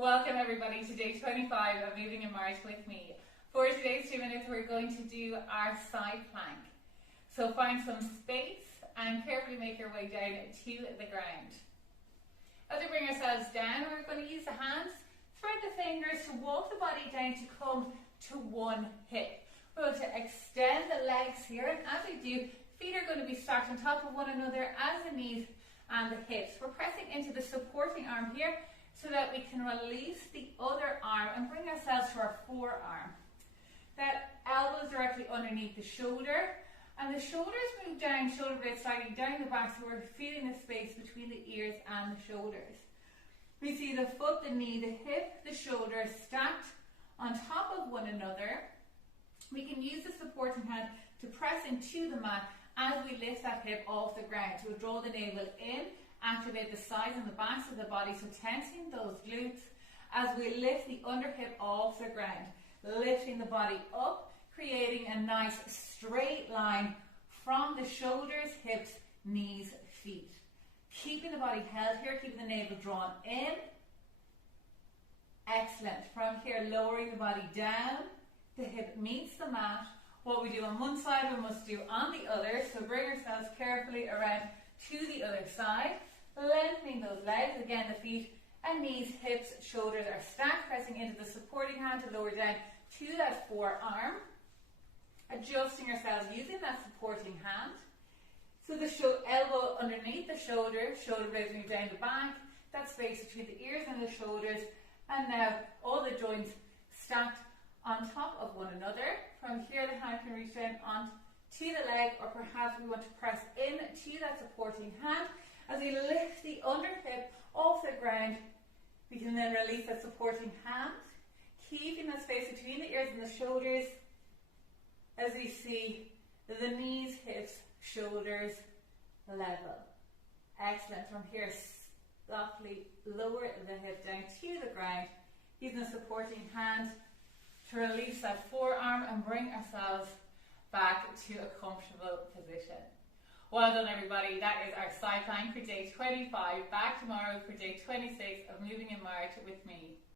Welcome everybody to day 25 of Moving in March with me. For today's 2 minutes we're going to do our side plank. So find some space and carefully make your way down to the ground. As we bring ourselves down, we're going to use the hands, thread the fingers to walk the body down to come to one hip. We're going to extend the legs here, and as we do, feet are going to be stacked on top of one another as the knees and the hips. We're pressing into the supporting arm here so that we can release the other arm and bring ourselves to our forearm. That elbow is directly underneath the shoulder, and the shoulders move down, shoulder blades slightly down the back, so we're feeling the space between the ears and the shoulders. We see the foot, the knee, the hip, the shoulder stacked on top of one another. We can use the supporting hand to press into the mat as we lift that hip off the ground. So we'll draw the navel in, activate the sides and the backs of the body, so tensing those glutes as we lift the under hip off the ground, lifting the body up, creating a nice straight line from the shoulders, hips, knees, feet. Keeping the body held here, keeping the navel drawn in. Excellent. From here, lowering the body down. The hip meets the mat. What we do on one side, we must do on the other. So bring ourselves carefully around to the other side. Lengthening those legs. Again, the feet and knees, hips, shoulders are stacked, pressing into the supporting hand to lower down to that forearm. Adjusting ourselves using that supporting hand. So the elbow underneath the shoulder blades move down the back, that space between the ears and the shoulders, and now all the joints stacked on top of one another. From here the hand can reach down onto the leg, or perhaps we want to press into that supporting hand. As we lift the under hip off the ground, we can then release that supporting hand, keeping that space between the ears and the shoulders as we see the knees, hips, shoulders level. Excellent. From here, softly lower the hip down to the ground, using the supporting hand to release that forearm and bring ourselves back to a comfortable position. Well done everybody, that is our side plank for day 25. Back tomorrow for day 26 of Moving in March with me.